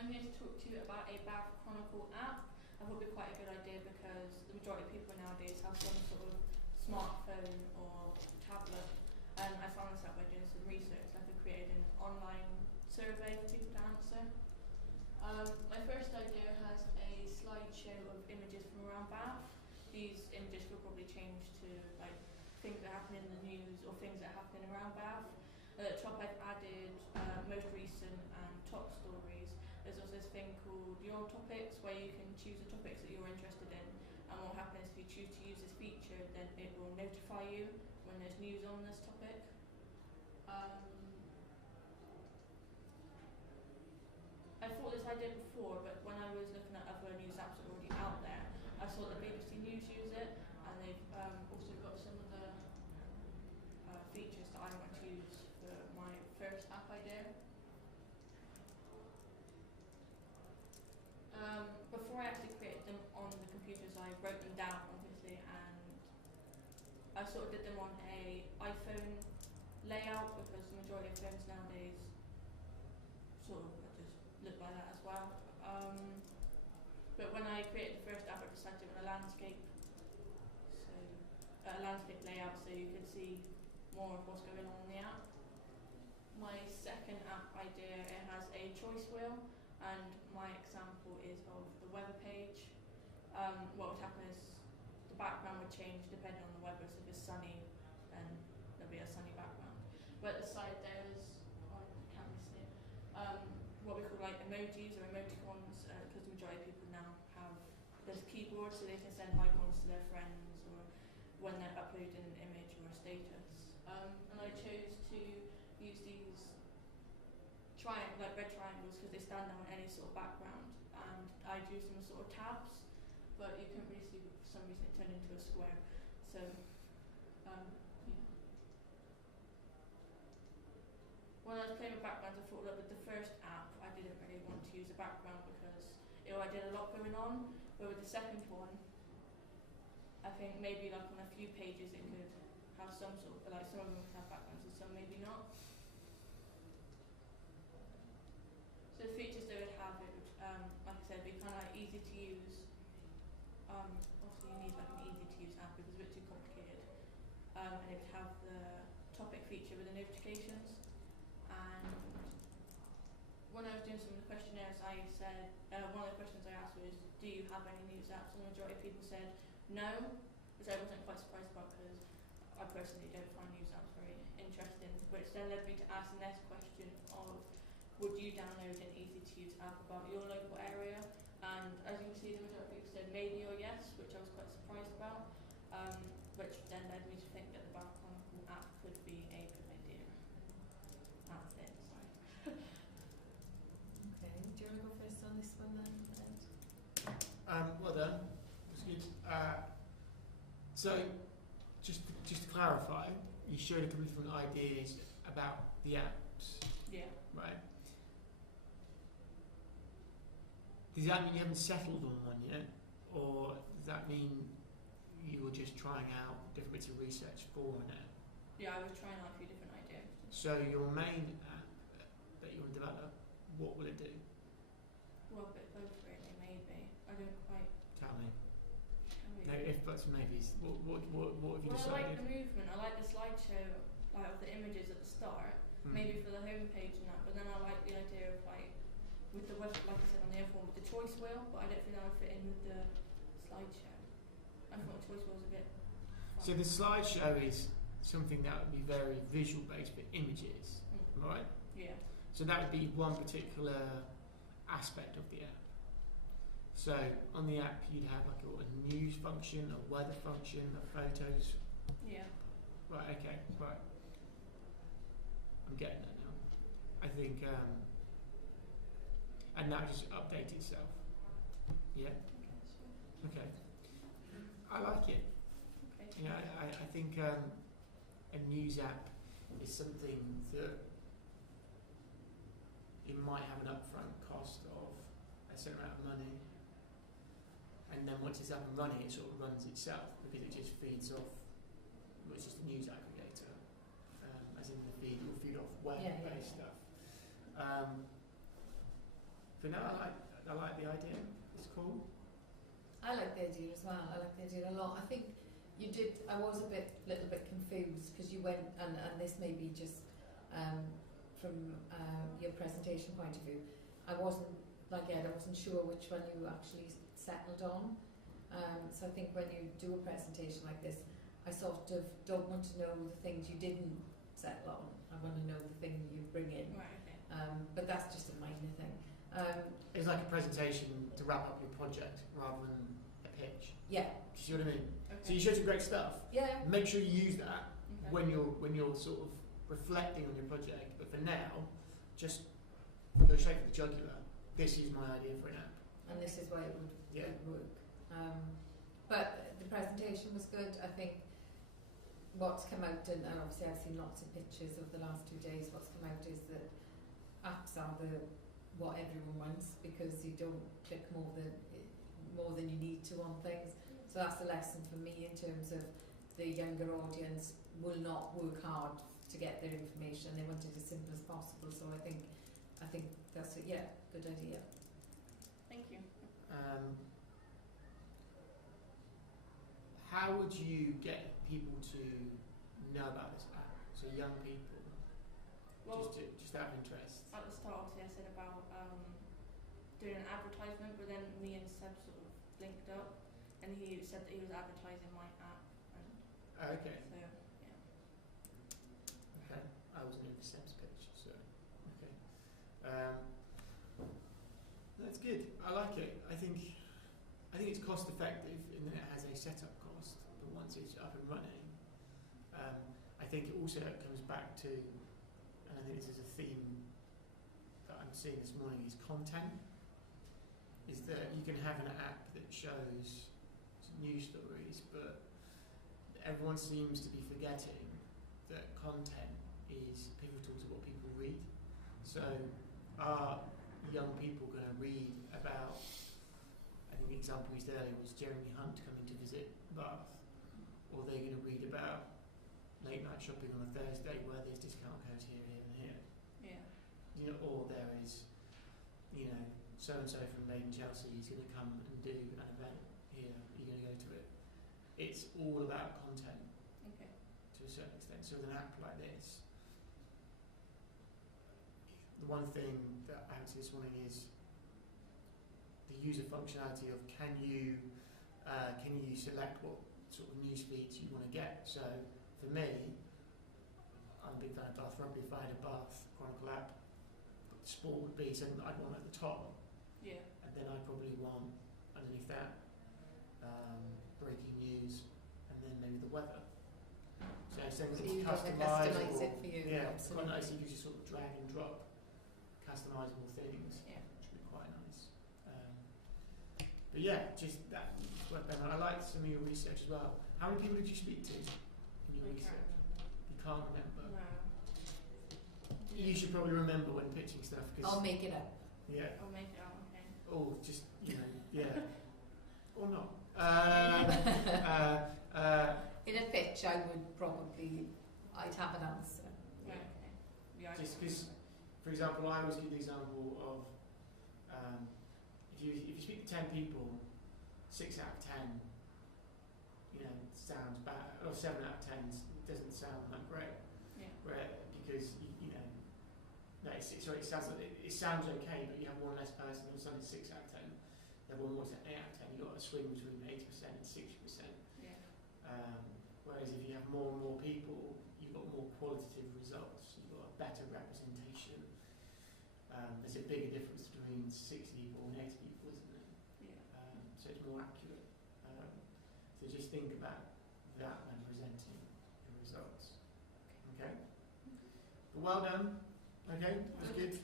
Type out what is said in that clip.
I'm here to talk to you about a Bath Chronicle app. I thought it would be quite a good idea because the majority of people nowadays have some sort of smartphone or tablet. And I found this out by doing some research. Like I created an online survey for people to answer. My first idea has a slideshow of images from around Bath. These images will probably change to like things that happen in the news or things that happen around Bath. At the top I've added most recent and top stories. There's also this thing called Your Topics where you can choose the topics that you're interested in, and what happens if you choose to use this feature, then it will notify you when there's news on this topic. I thought this idea before, but when I was looking at other news apps that are already out there, I saw that BBC News use it, and they've also got some of the features that I want to use for my first app idea. Before I actually created them on the computers, I wrote them down, obviously, and I sort of did them on a iPhone layout because the majority of phones nowadays sort of just look like that as well. But when I created the first app, I decided to do a landscape, so a landscape layout, so you could see more of what's going on in the app. My second app idea, it has a choice wheel, and my example is of the weather page. What would happen is the background would change depending on the weather. So if it's sunny, then there'll be a sunny background. But at the side there is, can't really see it, what we call like emojis or emoticons, because the majority of people now have this keyboard, so they can send icons to their friends or when they're uploading an image or a status. And I chose to use these like red triangles because they stand out on any sort of background, and I'd use them as sort of tabs, but you couldn't really see, for some reason it turned into a square. So yeah. When I was playing with backgrounds, I thought that with the first app I didn't really want to use a background because I did a lot going on, but with the second one I think maybe like on a few pages it could have some sort of, like some of them could have backgrounds and some maybe not. So the features they would have, it would, like I said, be kind of like easy to use. Also you need like an easy to use app because it's a bit too complicated. And it would have the topic feature with the notifications. And when I was doing some of the questionnaires, I said, one of the questions I asked was, do you have any news apps? And the majority of people said no, which I wasn't quite surprised about because I personally don't find news apps very interesting, which then led me to ask the next question of, would you download an easy-to-use app about your local area? And as you can see, the majority of people said maybe or yes, which I was quite surprised about, which then led me to think that the Bath Chronicle app could be a good idea. That's it, sorry. Okay, do you want to go first on this one then, Ed? Well done, that's good. So, just to clarify, you showed a couple of different ideas about the apps, Yeah. right? Does that mean you haven't settled on one yet, or does that mean you were just trying out different bits of research for an app? Yeah, I was trying out a few different ideas. So your main app that you want to develop, what will it do? Well, a bit both really, maybe. I don't quite. Tell me. I No really if buts maybes. What have you well, I decided? like the movement. I like the slideshow, like of the images at the start. Maybe for the home page and that. But then I like the idea of like with the web, like I said on the other one, with the choice wheel. But I don't think that would fit in with the slideshow. I thought the choice wheel was a bit. Fun. So the slideshow is something that would be very visual based for images, right? Yeah. So that would be one particular aspect of the app. So on the app you'd have like a news function, a weather function, a photos. Yeah. Right, okay, right. I'm getting that now. I think, and now just update itself. Yeah? Okay. I like it. Okay. You know, I think a news app is something that it might have an upfront cost of a certain amount of money, and then once it's up and running, it sort of runs itself because it just feeds off. Well, it's just a news aggregator, as in the feed will feed off web-based stuff. For now, I like the idea. It's cool. I like the idea as well. I like the idea a lot. I think you did. I was little bit confused because you went, and this may be just from your presentation point of view. I wasn't like Ed. I wasn't sure which one you actually settled on. So I think when you do a presentation like this, I sort of don't want to know the things you didn't settle on. I want to know the thing you bring in. Right. Okay. But that's just a minor thing. It's like a presentation to wrap up your project rather than a pitch. Yeah. Do you see what I mean? Okay. So you show some great stuff. Yeah. Make sure you use that Okay. when you're sort of reflecting on your project. But for now, just go straight for the jugular. This is my idea for an app. And this is why it would work. But the presentation was good. I think what's come out, and obviously I've seen lots of pictures of the last 2 days, what's come out is that apps are what everyone wants, because you don't click more than you need to on things. So that's a lesson for me in terms of the younger audience will not work hard to get their information. They want it as simple as possible. So I think that's good idea. Thank you. How would you get people to know about this app? So young people, Well, just out of interest. at the start, obviously, I said about doing an advertisement, but then me and Seb sort of linked up, and he said that he was advertising my app, and Okay. so yeah. Okay. I wasn't in the Seb's pitch, so okay. That's good. I like it. I think it's cost effective in that it has a setup cost, but once it's up and running, I think it also comes back to, and I think this is a theme that I'm seeing this morning, is content. Is that you can have an app that shows news stories, but everyone seems to be forgetting that content is pivotal to what people read. So are young people going to read about, I think the example we used earlier was Jeremy Hunt coming to visit Bath, or they're going to read about late night shopping on a Thursday where there's discount codes here and here. Yeah. You know, or there is, so and so from Made in Chelsea is going to come and do an event here. You're going to go to it. It's all about content. Okay. To a certain extent. So with an app like this, the one thing that I haven't seen this morning is the user functionality of can you select what sort of news feeds you want to get. So for me, I'm a big fan of Bath Rugby. If I had a Bath Chronicle app, sport would be something that I'd want at the top. Yeah. And then I'd probably want underneath that breaking news, and then maybe the weather. So You customizable. customise it for you. Yeah, it's Absolutely. quite nice. You can just sort of drag and drop customizable things, Yeah. which would be quite nice. But yeah, just that. I liked some of your research as well. How many people did you speak to in your I research? can't remember. You can't remember. No. You should probably remember when pitching stuff, because I'll make it up. yeah. I'll make it out. Okay. Or just, yeah. Or not. In a pitch, I'd have an answer. Right. Okay. Yeah. Just because, for example, I always give the example of if you speak to 10 people, 6 out of 10, sounds bad, or 7 out of 10 doesn't sound that great. Yeah. Because no, it sounds okay, but you have one less person. All of a sudden, 6 out of 10. You have one more 8 out of 10. You've got a swing between 80% and 60%. Yeah. Whereas if you have more and more people, you've got more qualitative results. You've got a better representation. There's a bigger difference between 60 people and 80 people, isn't there? Yeah. So it's more accurate. So just think about that when presenting the results. Okay? But well done. Okay, that's good.